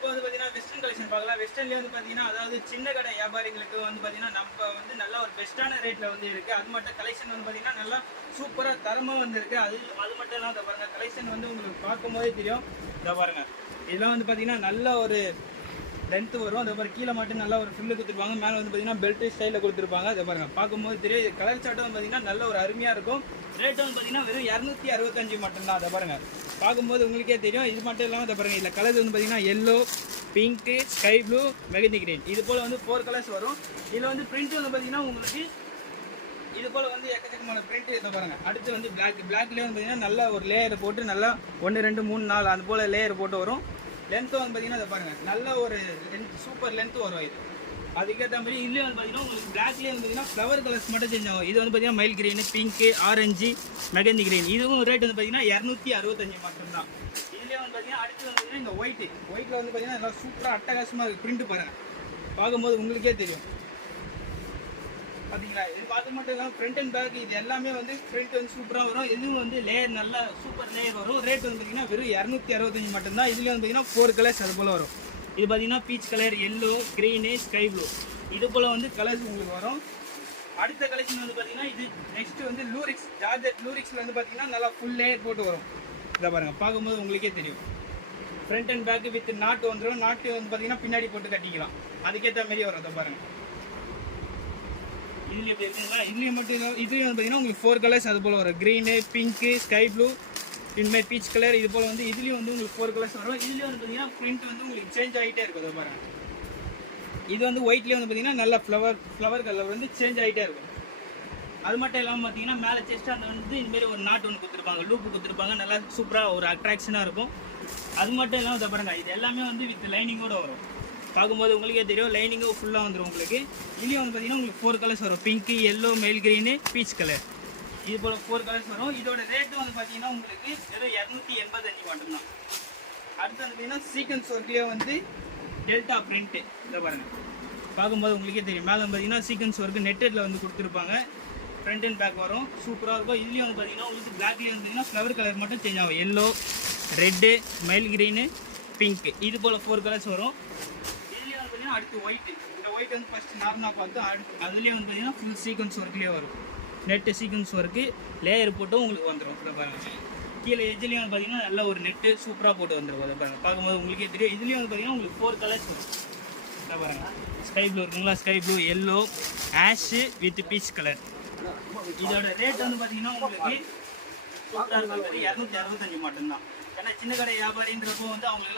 இப்போ வந்து பார்த்தீங்கன்னா வெஸ்டர்ன் கலெக்ஷன் பார்க்கலாம். வெஸ்டர்ன்லேயே வந்து பார்த்தீங்கன்னா அதாவது சின்ன கடை வியாபாரிகளுக்கு வந்து பார்த்தீங்கன்னா நம்ம வந்து நல்ல ஒரு பெஸ்ட்டான ரேட்டில் வந்து இருக்குது. அது மட்டும் கலெக்ஷன் வந்து பார்த்தீங்கன்னா நல்லா சூப்பராக தரமாக வந்து இருக்குது. அது மட்டும் இல்லாமல் இதை பாருங்கள், கலெக்ஷன் வந்து உங்களுக்கு பார்க்கும் போதே தெரியும். இதை பாருங்கள், இதெல்லாம் வந்து பார்த்தீங்கன்னா நல்ல ஒரு லென்த்து வரும். அதை பாருங்கள், கீழே மட்டும் நல்லா ஒரு ஃபில்லு கொடுத்துருப்பாங்க, மேலே வந்து பார்த்தீங்கன்னா பெல்ட் ஸ்டைலில் கொடுத்துருப்பாங்க. அதை பாருங்கள், பார்க்கும்போது தெரியும். இது கலர் சாட்டும் வந்து பார்த்தீங்கன்னா நல்ல ஒரு அருமையாக இருக்கும். ரேட்டு வந்து பார்த்தீங்கன்னா வெறும் 265 மட்டும்தான். அதை பாருங்கள், பார்க்கும்போது உங்களுக்கே தெரியும். இது மட்டும் இல்லாமல் அதை பாருங்கள், இதில் கலர் வந்து பார்த்தீங்கன்னா yellow, pink, sky blue, mehndi green, இது போல் வந்து 4 கலர்ஸ் வரும். இதில் வந்து பிரிண்ட் வந்து பார்த்தீங்கன்னா உங்களுக்கு இது போல் வந்து எக்கச்சக்கமான பிரிண்ட். இதை பாருங்கள். அடுத்து வந்து பிளாக்லேயே வந்து பார்த்தீங்கன்னா நல்லா ஒரு லேயர் போட்டு நல்லா 1 2 3 4 அது போல் லேயர் போட்டு வரும். லென்த்து வந்து பார்த்தீங்கன்னா அதை பாருங்கள், நல்ல ஒரு சூப்பர் லென்த்து வரும். இது அதுக்கேற்ற மாதிரி இதுலேயே வந்து பார்த்தீங்கன்னா உங்களுக்கு பிளாக்லேயே வந்து பார்த்தீங்கன்னா ஃப்ளவர் கலர்ஸ் மட்டும் சேஞ்ச் ஆகும். இது வந்து பார்த்தீங்கன்னா mile green, pink, orange, mehndi green, இதுவும் ரேட் வந்து பார்த்தீங்கன்னா 265 மட்டும்தான். இதுலேயே வந்து பார்த்தீங்கன்னா அடுத்து வந்து பார்த்தீங்கன்னா இந்த ஒயிட்டில் வந்து பார்த்தீங்கன்னா நல்லா சூப்பராக அட்டகாசமாக இருக்குது. பிரிண்ட் பாருங்கள், பார்க்கும்போது உங்களுக்கே தெரியும். பார்த்தீங்களா, இது பார்த்து மட்டும் இல்லாமல் ஃப்ரண்ட் அண்ட் பேக் இது எல்லாமே வந்து ஃப்ரண்ட் வந்து சூப்பராக வரும். இதுவும் வந்து லேயர் நல்லா சூப்பர் லேயர் வரும். ரேட் வந்து பார்த்தீங்கன்னா வெறும் 265 மட்டும்தான். இதுலேயே வந்து பார்த்தீங்கன்னா 4 கலர்ஸ் அது போல் வரும். இது பார்த்தீங்கன்னா peach colour, yellow, green, sky blue, இது போல் வந்து கலர்ஸ் உங்களுக்கு வரும். அடுத்த கலெக்ஷன் வந்து பார்த்தீங்கன்னா இது நெக்ஸ்ட்டு வந்து லூரிக்ஸ், ஜார்ஜெட் லூரிக்ஸில் வந்து பார்த்தீங்கன்னா நல்லா ஃபுல் லேயர் போட்டு வரும். இதை பாருங்கள், பார்க்கும்போது உங்களுக்கே தெரியும். ஃப்ரண்ட் அண்ட் பேக்கு வித் நாட்டு வந்துடும். நாட்டு வந்து பார்த்தீங்கன்னா பின்னாடி போட்டு கட்டிக்கலாம், அதுக்கேற்ற மாதிரி வரும். அதை பாருங்கள், இதுலேயே எப்படி இருக்குங்களா, இதுலேயும் மட்டும் இதுலேயும் வந்து பார்த்தீங்கன்னா உங்களுக்கு 4 கலர்ஸ் அது போல் வரும். க்ரீனு, பிங்க்கு, ஸ்கை ப்ளூ, இதுமாதிரி பீச் கலர், இது போல் வந்து இதுலேயும் வந்து உங்களுக்கு 4 கலர்ஸ் வரும். இதுலேயும் வந்து பார்த்தீங்கன்னா பிரிண்ட் வந்து உங்களுக்கு சேஞ்ச் ஆகிட்டே இருக்கும். அதை பாருங்கள், இது வந்து ஒயிட்லேயே வந்து பார்த்தீங்கன்னா நல்ல ஃப்ளவர் கலர் வந்து சேஞ்ச் ஆகிட்டே இருக்கும். அது மட்டும் இல்லாமல் பார்த்தீங்கன்னா மேலே செஸ்ட் அந்த வந்து இதுமாரி ஒரு நாட்டு ஒன்று கொடுத்துருப்பாங்க, லூப்பு கொடுத்துருப்பாங்க, நல்லா சூப்பராக ஒரு அட்ராக்ஷனாக இருக்கும். அது மட்டும் இல்லாமல் இதை பாருங்கள், இது எல்லாமே வந்து வித் லைனிங்கோடு வரும். பார்க்கும்போது உங்களுக்கே தெரியும், லைனிங்கும் ஃபுல்லாக வந்துடும் உங்களுக்கு. இதுலேயும் வந்து பார்த்தீங்கன்னா உங்களுக்கு 4 கலர்ஸ் வரும். Pink, yellow, mail green, peach colour, இது போல் 4 கலர்ஸ் வரும். இதோட ரேட்டு வந்து பார்த்தீங்கன்னா உங்களுக்கு வெறும் 285 மட்டும்தான். அடுத்து வந்து பார்த்தீங்கன்னா சீக்வன்ஸ் ஒர்க்லேயே வந்து டெல்டா பிரிண்ட்டு. இதை பாருங்கள், பார்க்கும்போது உங்களுக்கே தெரியும். மேலே வந்து பார்த்தீங்கன்னா சீக்வன்ஸ் ஒர்க்கு நெட்டடில் வந்து கொடுத்துருப்பாங்க. ஃப்ரண்ட் அண்ட் பேக் வரும், சூப்பராக இருக்கும். இதுலேயும் வந்து பார்த்தீங்கன்னா உங்களுக்கு பிளாக்லேயே வந்து பார்த்தீங்கன்னா ஃப்ளவர் கலர் மட்டும் சேஞ்ச் ஆகும். Yellow, red, mile green, pink, இது போல் 4 கலர்ஸ் வரும். அடுத்து ஒயிட்டு, இந்த ஒயிட் வந்து ஃபஸ்ட்டு நார்மலாக பார்த்து அதுலேயே வந்து பார்த்தீங்கன்னா ஃபுல் சீக்வன்ஸ் ஒர்க்லேயே வரும். நெட்டு சீக்வன்ஸ் ஒர்க்கு லேயர் போட்டும் உங்களுக்கு வந்துடும். இதை பாருங்கள், கீழே எஜ்லேயும் வந்து பார்த்தீங்கன்னா நல்ல ஒரு நெட்டு சூப்பராக போட்டு வந்துடும். அதை பாருங்கள், பார்க்கும்போது உங்களுக்கே தெரியும். இதுலேயும் வந்து பார்த்தீங்கன்னா உங்களுக்கு 4 கலர்ஸ் வரும். இதை பாருங்கள், ஸ்கை ப்ளூ இருக்குங்களா, sky blue, yellow, Ashu with peach colour. இதோட ரேட் வந்து பார்த்தீங்கன்னா உங்களுக்கு சூப்பராக இருக்கிறது 265 மட்டும்தான். ஏன்னா சின்ன கடை வியாபாரின்றப்போ வந்து அவங்களுக்கு